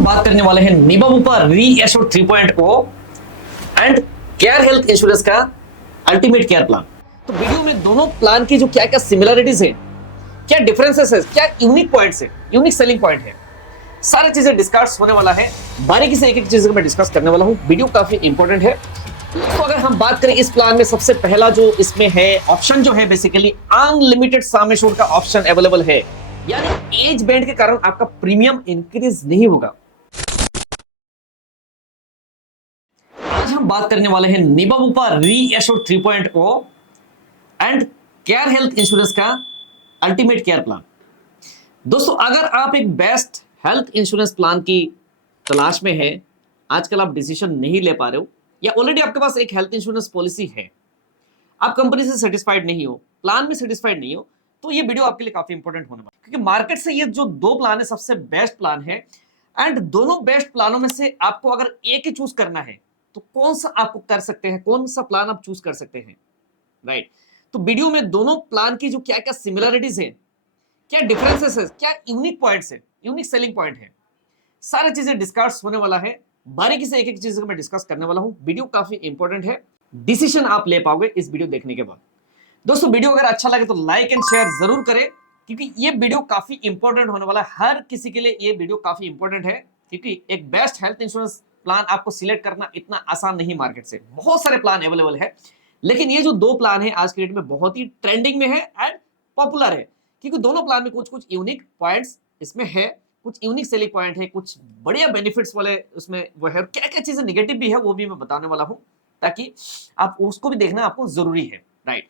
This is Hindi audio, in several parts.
हम बात करने वाले हैं Niva Bupa ReAssure 3.0 and care health insurance का अल्टीमेट केयर प्लान। तो वीडियो में दोनों प्लान की जो क्या क्या सिमिलरिटीज है, क्या डिफरेंसेस है, क्या यूनिक पॉइंट्स है, यूनिक सेलिंग पॉइंट है, सारी चीजें डिस्कस होने वाला है। बारीकी से एक एक चीज मैं डिस्कस करने वाला हूं। वीडियो काफी इंपॉर्टेंट है। तो अगर हम बात करें इस प्लान में, सबसे पहला जो इसमें है ऑप्शन जो है बेसिकली अनलिमिटेड सम एश्योर्ड का ऑप्शन अवेलेबल है, यानी एज बैंड के कारण आपका प्रीमियम इंक्रीज नहीं होगा। आज हम बात करने वाले हैं Niva Bupa ReAssure 3.0 and care health insurance का अल्टीमेट केयर प्लान। दोस्तों, अगर आप एक बेस्ट हेल्थ इंश्योरेंस प्लान की तलाश में हैं, आजकल आप डिसीजन नहीं ले पा रहे हो, या ऑलरेडी आपके पास एक हेल्थ इंश्योरेंस पॉलिसी है, आप कंपनी से सेटिस्फाइड नहीं हो, प्लान में सेटिस्फाइड नहीं हो, तो ये वीडियो आपके लिए काफी इंपॉर्टेंट होने वाला है। क्योंकि मार्केट से ये जो दो प्लान है सबसे बेस्ट प्लान है, एंड दोनों बेस्ट प्लानों में से आपको अगर एक ही चूज करना है तो कौन सा आपको कर सकते हैं, कौन सा प्लान आप चूज कर सकते हैं, राइट। तो वीडियो में दोनों प्लान की जो क्या क्या सिमिलरिटीज है, क्या डिफरेंसेस है, क्या यूनिक पॉइंट्स है, यूनिक सेलिंग पॉइंट है, सारी चीजें डिस्कस होने वाला है। बारीकी से एक एक चीज मैं डिस्कस करने वाला हूं। वीडियो काफी इंपॉर्टेंट है, डिसीजन आप ले पाओगे इस वीडियो देखने के बाद। दोस्तों, वीडियो अगर अच्छा लगे तो लाइक एंड शेयर जरूर करें, क्योंकि ये वीडियो काफी इंपॉर्टेंट होने वाला है। हर किसी के लिए ये वीडियो काफी इंपॉर्टेंट है, क्योंकि एक बेस्ट हेल्थ इंश्योरेंस प्लान आपको सिलेक्ट करना इतना आसान नहीं। मार्केट से बहुत सारे प्लान अवेलेबल है, लेकिन ये जो दो प्लान है आज के डेट में बहुत ही ट्रेंडिंग में है एंड पॉपुलर है, क्योंकि दोनों प्लान में कुछ कुछ यूनिक पॉइंट्स इसमें है, कुछ यूनिक सेलिंग पॉइंट है, कुछ बढ़िया बेनिफिट्स वाले उसमें वो है, क्या क्या चीजें निगेटिव भी है वो भी मैं बताने वाला हूं, ताकि आप उसको भी देखना आपको जरूरी है, राइट।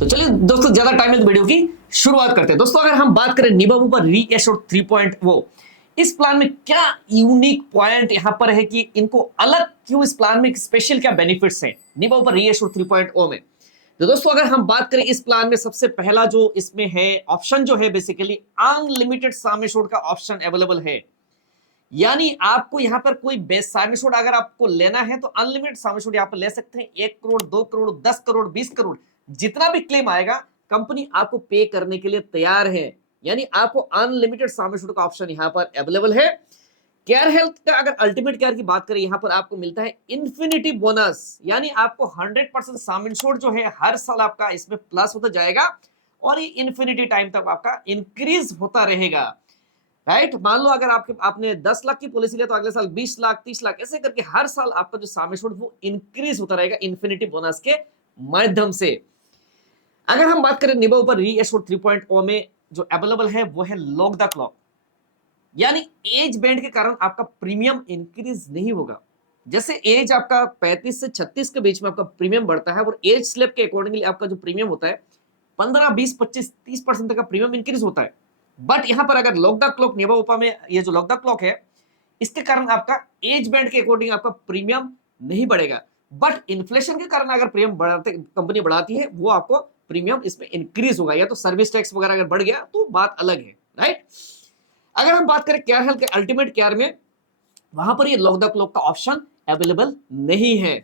तो चलिए दोस्तों, ज्यादा टाइम है तो वीडियो की शुरुआत करते हैं। दोस्तों, अगर हम बात करें निबाबूपा रीएश्योर 3.0, इस प्लान में क्या यूनिक पॉइंट यहां पर है कि इनको अलग क्यों, इस प्लान में स्पेशल क्या बेनिफिट्स हैं निबाबूपा रीएश्योर 3.0 में। तो दोस्तों, अगर हम बात करें इस प्लान में, सबसे पहला जो इसमें है ऑप्शन जो है बेसिकली अनलिमिटेड सम एश्योर्ड का ऑप्शन अवेलेबल है, यानी आपको यहां पर कोई बेस सम एश्योर्ड अगर आपको लेना है तो अनलिमिटेड सम एश्योर्ड यहां पर ले सकते हैं। 1 करोड़, 2 करोड़, 10 करोड़, 20 करोड़, जितना भी क्लेम आएगा कंपनी आपको पे करने के लिए तैयार है, यानी आपको अनलिमिटेड सम एश्योर्ड का ऑप्शन यहां पर अवेलेबल है। केयर हेल्थ का अगर अल्टीमेट केयर की बात करें, यहां पर आपको मिलता है इन्फिनिटी बोनस, यानी आपको 100% सम एश्योर्ड जो है हर साल आपका इसमें प्लस होता जाएगा, और ये इन्फिनिटी टाइम तक आपका इंक्रीज होता रहेगा, राइट। मान लो अगर आपने 10 लाख की पॉलिसी लिया तो अगले साल 20 लाख, 30 लाख, ऐसे करके हर साल आपका जो सम एश्योर्ड वो इंक्रीज होता रहेगा इन्फिनिटी बोनस के माध्यम से। अगर हम बात करें निबाबूपा रीएश्योर 3.0 में जो अवेलेबल है वो है लॉक द क्लॉक, यानी एज बैंड के कारण आपका प्रीमियम इंक्रीज नहीं होगा। जैसे एज आपका 35 से 36 के बीच में आपका प्रीमियम बढ़ता है, और एज स्लैब के अकॉर्डिंगली आपका जो प्रीमियम होता है 15, 20, 25, 30% तक का प्रीमियम इंक्रीज होता है। बट यहां पर अगर लॉक द क्लॉक निबाबूपा में, ये जो लॉक द क्लॉक है, इसके कारण आपका एज बैंड के अकॉर्डिंग आपका प्रीमियम नहीं बढ़ेगा, बट इन्फ्लेशन के कारण अगर प्रीमियम बढ़ाते कंपनी बढ़ाती है, वो आपको प्रीमियम इसमें इंक्रीज होगा, या तो सर्विस टैक्स वगैरह अगर बढ़ गया तो बात अलग है, राइट। अगर हम बात करें केयर हेल्थ के अल्टीमेट केयर में, वहां पर ये लॉक द क्लॉक का ऑप्शन अवेलेबल नहीं है।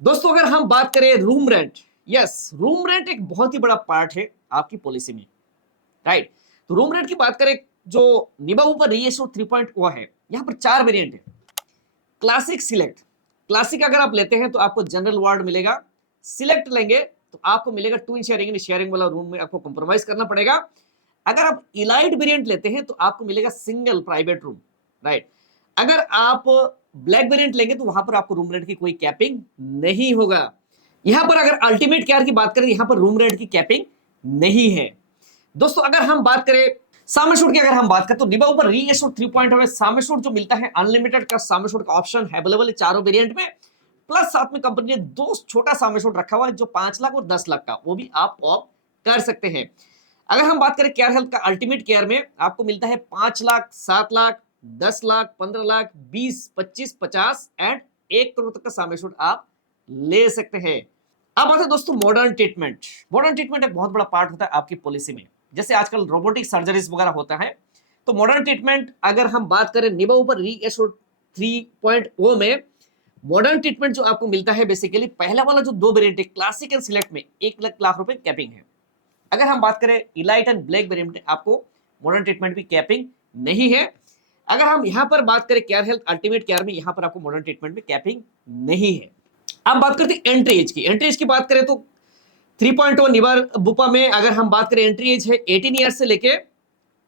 दोस्तों, अगर हम बात करें room rent, yes, room rent एक बहुत ही बड़ा पार्ट है आपकी पॉलिसी में, राइट। तो रूम रेंट की बात करें, जो निबाबूपा रीएश्योर 3.0 है, यहां पर 4 वेरिएंट है। Classic, select. क्लासिक अगर आप लेते हैं तो आपको जनरल वार्ड मिलेगा, सिलेक्ट लेंगे तो आपको मिलेगा ट्विन शेयरिंग, शेयरिंग वाला रूम में आपको कॉम्प्रोमाइज करना पड़ेगा। अगर आप इलाइट वेरिएंट लेते हैं तो आपको मिलेगा सिंगल प्राइवेट रूम, राइट। अगर आप ब्लैक वेरिएंट लेंगे तो वहां पर आपको रूम रेंट की कोई कैपिंग नहीं होगा। यहां पर अगर अल्टीमेट केयर की बात करें, यहां पर रूम रेंट की कैपिंग नहीं है। दोस्तों, अगर हम बात करें सम एश्योर्ड की, अगर हम बात करें तो निबाबूपा रीएश्योर 3.0 में सम एश्योर्ड जो मिलता है अनलिमिटेड का सम एश्योर्ड का ऑप्शन अवेलेबल है चारों वेरिएंट में, प्लस साथ में कंपनी ने 2 छोटा सम एश्योर्ड रखा हुआ है जो 5 लाख और 10 लाख का, वो भी आप ऑप्ट कर सकते हैं। अगर हम बात करें केयर हेल्थ का अल्टीमेट केयर में, आपको मिलता है 5 लाख, 7 लाख, 10 लाख, 15 लाख, 20, 25, 50 एंड 1 करोड़ तक का सम एश्योर्ड आप ले सकते हैं। अब आता है दोस्तों मॉडर्न ट्रीटमेंट। मॉडर्न ट्रीटमेंट एक बहुत बड़ा पार्ट होता है आपकी पॉलिसी में, जैसे आजकल रोबोटिक सर्जरीज वगैरह होता है, तो मॉडर्न ट्रीटमेंट अगर हम बात करें निबाबूपा रीएश्योर 3.0 में, मॉडर्न ट्रीटमेंट जो आपको मिलता है बेसिकली, पहला वाला जो 2 वेरिएंट है क्लासिक एंड सिलेक्ट में 1 लाख रुपए कैपिंग है। अगर हम बात करें इलाइट एंड ब्लैक वेरिएंट में, आपको मॉडर्न ट्रीटमेंट भी कैपिंग नहीं है। अगर हम यहां पर बात करें केयर हेल्थ अल्टीमेट केयर में, यहां पर आपको मॉडर्न ट्रीटमेंट में कैपिंग नहीं है। अब बात करते हैं एंट्री एज की। एंट्री एज की बात करें तो 3.0 निबा बुपा में अगर हम बात करें एंट्री एज है 18 ईयर्स से लेके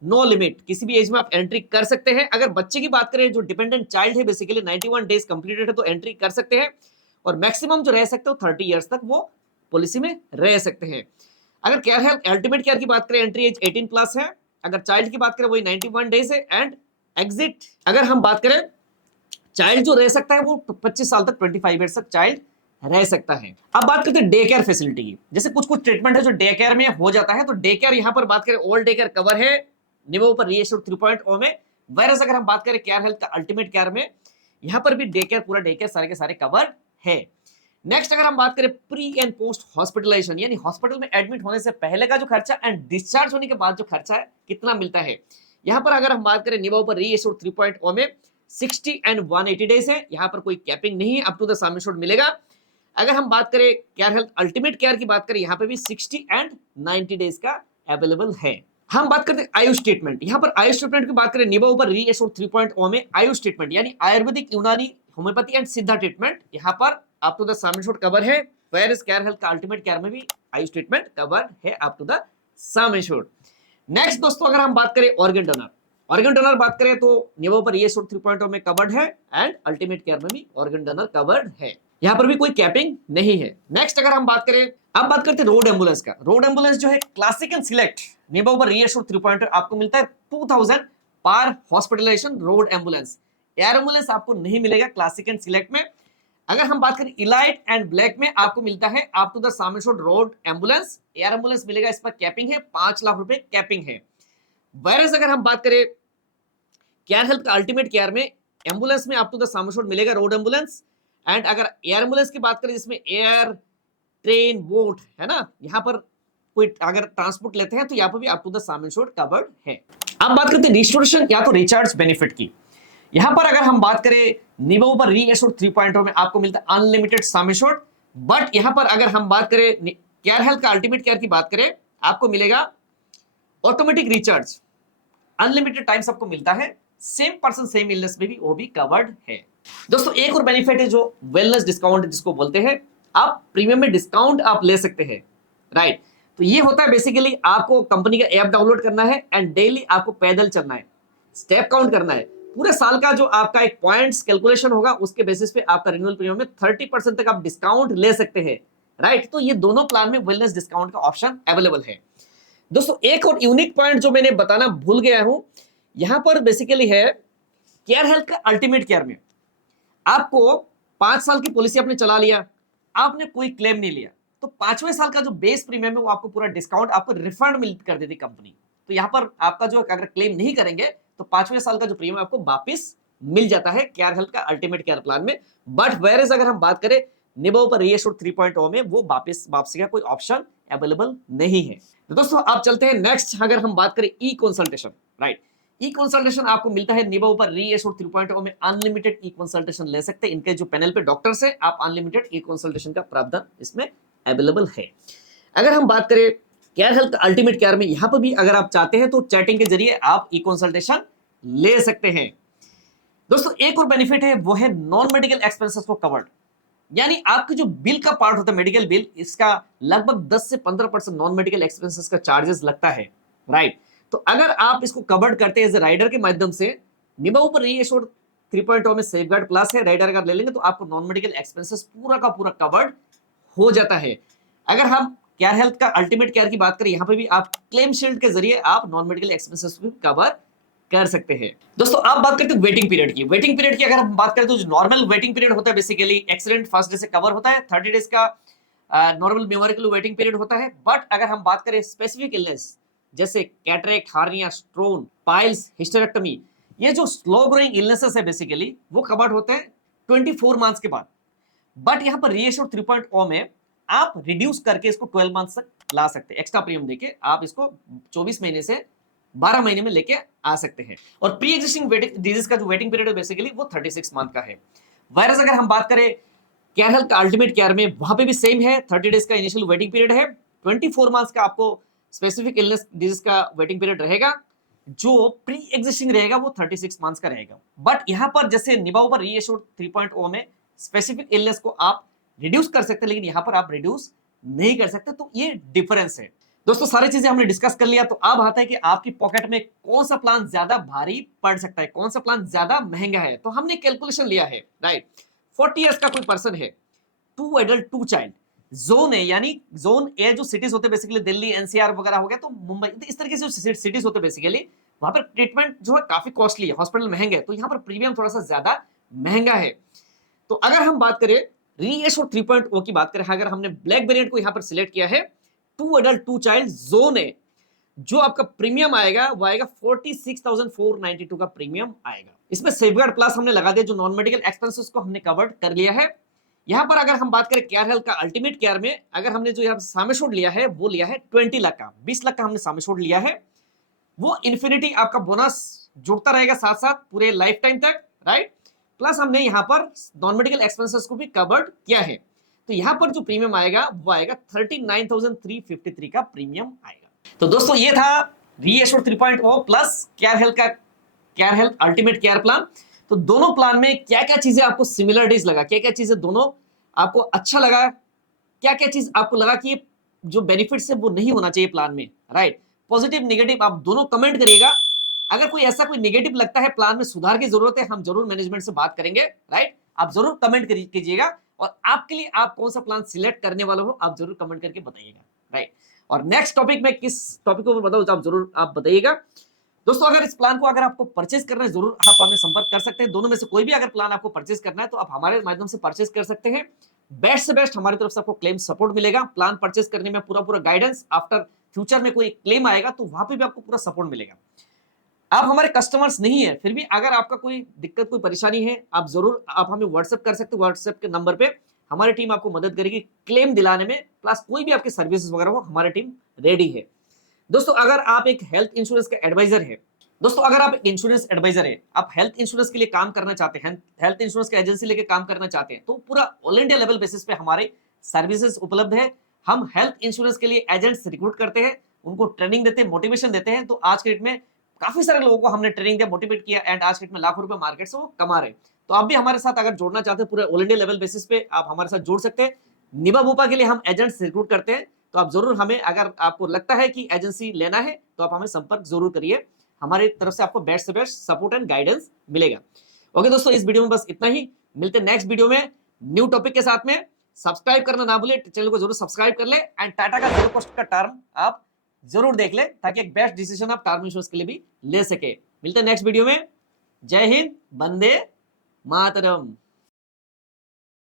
नो लिमिट, किसी भी एज में आप एंट्री कर सकते हैं। अगर बच्चे की बात करें जो डिपेंडेंट चाइल्ड है बेसिकली 91 डेज कंप्लीटेड है तो एंट्री कर सकते हैं, और मैक्सिमम जो रह सकते हो 30 ईयर्स तक वो पॉलिसी में रह सकते हैं। अगर केयर हेल्थ अल्टीमेट केयर की बात करें एंट्री एज 18 प्लस है, अगर चाइल्ड की बात करें वही 91 डेज है, एंड एग्जिट अगर हम बात करें चाइल्ड जो रह सकता है वो 25 साल तक 25 ईयर्स तक चाइल्ड रह सकता है। अब बात करते हैं डे केयर फैसिलिटी की। जैसे कुछ कुछ ट्रीटमेंट है जो डे केयर में हो जाता है, तो डे केयर यहां पर बात करें ऑल डे केयर कवर है निबो पर रीएश्योर 3.0 में। वायरस अगर हम बात करें केयर हेल्थ का अल्टीमेट केयर में, यहां पर भी डे केयर पूरा डे केयर सारे के सारे कवर है। नेक्स्ट अगर हम बात करें प्री एंड पोस्ट हॉस्पिटलाइजेशन, यानी हॉस्पिटल में एडमिट होने से पहले का जो खर्चा एंड डिस्चार्ज होने के बाद जो खर्चा है कितना मिलता है, यहां पर अगर हम बात करें निबो पर रीएश्योर 3.0 में 60 एंड 180 डेज है, यहां पर कोई कैपिंग नहीं है, up to the sum assured मिलेगा। अगर हम बात करें केयर हेल्थ अल्टीमेट केयर की बात करें, यहां पे भी 60 एंड 90 डेज का अवेलेबल है। हम बात करते हैं आयुष ट्रीटमेंट। यहां पर आयुष ट्रीटमेंट की बात करें निबो पर रीएश्योर 3.0 में आयुष ट्रीटमेंट यानी आयुर्वेदिक, यूनानी, होम्योपैथी एंड सिद्धा ट्रीटमेंट यहां पर up to the sum assured cover है। वेयरएज केयर हेल्थ का अल्टीमेट केयर में भी आयुष ट्रीटमेंट कवर है up to the sum assured. Next दोस्तों अगर हम बात करें ऑर्गन डोनर, ऑर्गन डोनर बात करें तो निबो पर रीएश्योर 3.0 में कवर्ड है एंड अल्टीमेट केयर में भी ऑर्गन डोनर कवर्ड है, यहां पर भी कोई कैपिंग नहीं है। नेक्स्ट अगर हम बात करें, अब बात करते हैं रोड एम्बुलेंस का। रोड एम्बुलेंस जो है क्लासिक एंड सिलेक्ट निबो पर रीएश्योर 3.0 आपको मिलता है 2000 पर hospitalisation road ambulance. Air ambulance आपको नहीं मिलेगा क्लासिक एंड सिलेक्ट में। अगर हम बात करें इलाइट एंड ब्लैक में आपको मिलता है up to the sum assured road ambulance. Air ambulance मिलेगा, इस पर कैपिंग है, 5 लाख रुपए कैपिंग है। वायरस अगर हम बात करें केयर हेल्थ का अल्टीमेट केयर में, एम्बुलेंस में up to the sum assured मिलेगा रोड एम्बुलेंस। एंड अगर एयर एम्बुलेंस की बात करें जिसमें एयर, ट्रेन, बोट है ना, यहां पर कोई अगर ट्रांसपोर्ट लेते हैं तो यहां पर भी up to the sum assured covered है। अब बात करते हैं रिस्टोरेशन या तो रिचार्ज बेनिफिट की। यहां पर अगर हम बात करें निबो पर रीएश्योर 3.0 में आपको मिलता है अनलिमिटेड सम एश्योर्ड, बट यहां पर अगर हम बात करें केयर हेल्थ का अल्टीमेट केयर की बात करें आपको मिलेगा ऑटोमेटिक रिचार्ज, अनलिमिटेड टाइम्स आपको मिलता है। सेम पर्सन सेम इलनेस में भी वो भी कवर्ड है। दोस्तों एक और बेनिफिट है जो वेलनेस डिस्काउंट जिसको बोलते हैं, आप प्रीमियम में डिस्काउंट आप ले सकते हैं, राइट। तो ये होता है बेसिकली आपको कंपनी का ऐप डाउनलोड करना है एंड डेली आपको पैदल चलना है, स्टेप काउंट करना है। पूरे साल का जो आपका एक पॉइंट्स कैलकुलेशन होगा उसके बेसिस पे आपका रिन्यूअल प्रीमियम में 30% तक आप डिस्काउंट ले सकते हैं, राइट। तो ये दोनों प्लान में वेलनेस डिस्काउंट का ऑप्शन अवेलेबल है। दोस्तों एक और यूनिक पॉइंट जो मैंने बताना भूल गया हूं, यहां पर बेसिकली है केयर हेल्थ का अल्टीमेट केयर में आपको 5 साल की पॉलिसी आपने चला लिया, आपने कोई क्लेम नहीं लिया, तो 5वें साल का जो बेस प्रीमियम है वो आपको पूरा डिस्काउंट आपको रिफंड मिल कर देती कंपनी। तो यहां पर आपका जो अगर क्लेम नहीं करेंगे तो 5वें साल का जो प्रीमियम आपको वापस मिल जाता है केयर हेल्थ का अल्टीमेट केयर प्लान में। बट वेयरएज अगर हम बात करें निबो पर रीएश्योर 3.0 में वो वापसी का कोई ऑप्शन अवेलेबल नहीं है। तो दोस्तों आप चलते हैं नेक्स्ट, अगर हम बात करें e consultation, right. E consultation आपको मिलता है निबो पर रीएश्योर 3.0 में अनलिमिटेड ई कंसल्टेशन ले सकते हैं। इनके जो पैनल पे डॉक्टर्स है आप अनलिमिटेड ई कंसल्टेशन का प्रावधान इसमें अवेलेबल है। अगर हम बात करें केयर हेल्थ अल्टीमेट केयर में, यहां पर भी अगर आप चाहते हैं तो चैटिंग के जरिए आप ई कंसल्टेशन ले सकते हैं। दोस्तों एक और बेनिफिट है वो है नॉन मेडिकल एक्सपेंसेस को कवर्ड, यानी आपके जो बिल का पार्ट होता है मेडिकल बिल, इसका लगभग 10 से 15% नॉन मेडिकल एक्सपेंसेस का चार्जेस लगता है, राइट। तो अगर आप इसको कवर्ड करते हैं एज ए राइडर के माध्यम से, निबो पर रीएश्योर 3.0 में सेफगार्ड प्लस है, राइडर अगर ले लेंगे तो आपको नॉन मेडिकल एक्सपेंसेस पूरा का पूरा कवर्ड हो जाता है। अगर हम केयर हेल्थ का अल्टीमेट केयर की बात करें, यहां पे भी आप क्लेम शील्ड के जरिए आप नॉन मेडिकल एक्सपेंसेस को कवर कर सकते हैं। दोस्तों आप बात करते हैं वेटिंग पीरियड की। वेटिंग पीरियड की अगर हम बात करें तो जो नॉर्मल वेटिंग पीरियड होता है बेसिकली एक्सीडेंट फर्स्ट डे से कवर होता है, 30 डेज का नॉर्मल बीमारी के लिए वेटिंग पीरियड होता है। बट अगर हम बात करें स्पेसिफिक इलनेस जैसे कैटरेक्ट, हार्निया, स्ट्रोन, पाइल्स, हिस्टेरेक्टोमी, ये जो स्लो ग्रोइंग इलनेसेस है बेसिकली वो कवर्ड होते हैं 24 मंथ्स के बाद। बट यहाँ पर रीएश्योर 3.0 में आप रिड्यूस करके इसको 12 मंथ्स तक ला सकते हैं, एक्स्ट्रा प्रीमियम देके आप इसको 24 महीने से 12 महीने में लेके आ सकते हैं। और प्री एग्जिस्टिंग डिजीज का जो वेटिंग पीरियड है बेसिकली वो 36 मंथ का है। वायरस अगर हम बात करें केयर हेल्थ का अल्टीमेट केयर में, वहां पे भी सेम है, 30 डेज का इनिशियल वेटिंग पीरियड है, 24 मंथ्स का आपको स्पेसिफिक इलनेस डिजीज का वेटिंग पीरियड रहेगा। जो प्री एग्जिस्टिंग रहेगा वो 36 मंथ्स का रहेगा। बट यहां पर जैसे निभा ऊपर रीएश्योर्ड 3.0 में स्पेसिफिक इलनेस को आप रिड्यूस कर सकते हैं, लेकिन यहां पर आप रिड्यूस नहीं कर सकते, तो ये डिफरेंस है। दोस्तों सारी चीजें हमने डिस्कस कर लिया, तो अब आता है कि आपकी पॉकेट में कौन सा प्लान ज्यादा भारी पड़ सकता है, कौन सा प्लान ज्यादा महंगा है। तो हमने कैलकुलेशन लिया है, राइट। 40 इयर्स का कोई पर्सन है, 2 एडल्ट 2 चाइल्ड, जोन है यानी जोन ए जो सिटीज होते हैं बेसिकली दिल्ली एनसीआर वगैरह हो गया, तो मुंबई, इस तरीके से जो सिटीज होते हैं बेसिकली वहां पर ट्रीटमेंट जो है काफी कॉस्टली है, हॉस्पिटल महंगे है, तो यहाँ पर प्रीमियम थोड़ा सा ज्यादा महंगा है। तो अगर हम बात करें रीएश्योर 3.0 की बात करें, अगर हमने ब्लैक वेरिएंट को यहाँ पर सिलेक्ट किया है, 2 एडल्ट 2 चाइल्ड जोन है, जो आपका प्रीमियम आएगा वो आएगा 46,492 का प्रीमियम आएगा। इसमें सेफगार्ड प्लस हमने लगा दिया, जो नॉन मेडिकल एक्सपेंसेस को हमने कवर्ड कर लिया है। यहां पर अगर हम बात करें केयर हेल्थ का अल्टीमेट केयर में, अगर हमने जो यहाँ सामेशोड लिया है वो लिया है 20 लाख का, 20 लाख का हमने सामेशोड लिया है। वो इन्फिनिटी आपका बोनस जुड़ता रहेगा साथ साथ पूरे लाइफ टाइम तक, राइट। प्लस हमने यहाँ पर नॉन मेडिकल एक्सपेंसेस को भी कवर्ड किया है, तो यहाँ पर जो प्रीमियम आएगा वो आएगा 39,353 का प्रीमियम आएगा। तो दोस्तों ये था रीएश्योर्ड 3.0 प्लस केयर हेल्थ का care health ultimate care plan. तो दोनों प्लान में क्या क्या चीजें आपको सिमिलरिटीज लगा, क्या क्या चीजें दोनों आपको अच्छा लगा, क्या क्या चीज आपको लगा कि जो बेनिफिट्स है वो नहीं होना चाहिए प्लान में, राइट। पॉजिटिव नेगेटिव आप दोनों कमेंट करिएगा। अगर कोई ऐसा कोई नेगेटिव लगता है, प्लान में सुधार की जरूरत है, हम जरूर मैनेजमेंट से बात करेंगे, राइट। आप जरूर कमेंट कीजिएगा, और आपके लिए आप कौन सा प्लान सिलेक्ट करने वाले हो आप जरूर कमेंट करके बताइएगा, राइट। और नेक्स्ट टॉपिक में किस टॉपिक को बताऊं तो आप जरूर आप बताइएगा। दोस्तों अगर इस प्लान को अगर आपको परचेज करना है, जरूर आप हमें संपर्क कर सकते हैं। दोनों में से कोई भी अगर प्लान आपको परचेज करना है तो आप हमारे माध्यम से परचेज कर सकते हैं। बेस्ट से बेस्ट हमारी तरफ से आपको क्लेम सपोर्ट मिलेगा। प्लान परचेज करने में पूरा गाइडेंस, आफ्टर फ्यूचर में कोई क्लेम आएगा तो वहां पे भी आपको पूरा सपोर्ट मिलेगा। आप हमारे कस्टमर्स नहीं है, फिर भी अगर आपका कोई दिक्कत कोई परेशानी है, आप जरूर आप हमें व्हाट्सएप कर सकते हो। व्हाट्सएप के नंबर पे हमारी टीम आपको मदद करेगी क्लेम दिलाने में, प्लस कोई भी आपकी सर्विसेज वगैरह हो, हमारी टीम रेडी है। दोस्तों अगर आप एक हेल्थ इंश्योरेंस के एडवाइजर है, दोस्तों अगर आप इंश्योरेंस एडवाइजर है, आप हेल्थ इंश्योरेंस के लिए काम करना चाहते हैं, हेल्थ इंश्योरेंस की एजेंसी लेके काम करना चाहते हैं, तो पूरा ऑल इंडिया लेवल बेसिस पे हमारे सर्विसेज उपलब्ध है। हम हेल्थ इंश्योरेंस के लिए एजेंट्स रिक्रूट करते हैं, उनको ट्रेनिंग देते हैं, मोटिवेशन देते हैं। तो आज के डेट में काफी सारे लोगों को हमने ट्रेनिंग दिया, मोटिवेट किया, एंड आज के डेट में लाखों रुपए मार्केट से वो कमा रहे हैं। तो आप भी हमारे साथ अगर जोड़ना चाहते हैं पूरे ऑल इंडिया लेवल बेसिस पे, आप हमारे साथ जुड़ सकते हैं। निभा भूपा के लिए हम एजेंट्स रिक्रूट करते हैं, तो आप जरूर हमें, अगर आपको लगता है कि एजेंसी लेना है तो आप हमें संपर्क जरूर करिए। हमारी तरफ से आपको बेस्ट से बेस्ट सपोर्ट एंड गाइडेंस मिलेगा। ओके दोस्तों, इस वीडियो में बस इतना ही। मिलते हैं नेक्स्ट वीडियो में न्यू टॉपिक के साथ में। सब्सक्राइब करना ना भूले, चैनल को जरूर सब्सक्राइब कर ले, एंड टाटा का 0 कॉस्ट का टर्म आप जरूर देख ले, ताकि एक बेस्ट डिसीजन आप टर्म इंश्योरेंस के लिए भी ले सके। मिलते हैं नेक्स्ट वीडियो में। जय हिंद, वंदे मातरम।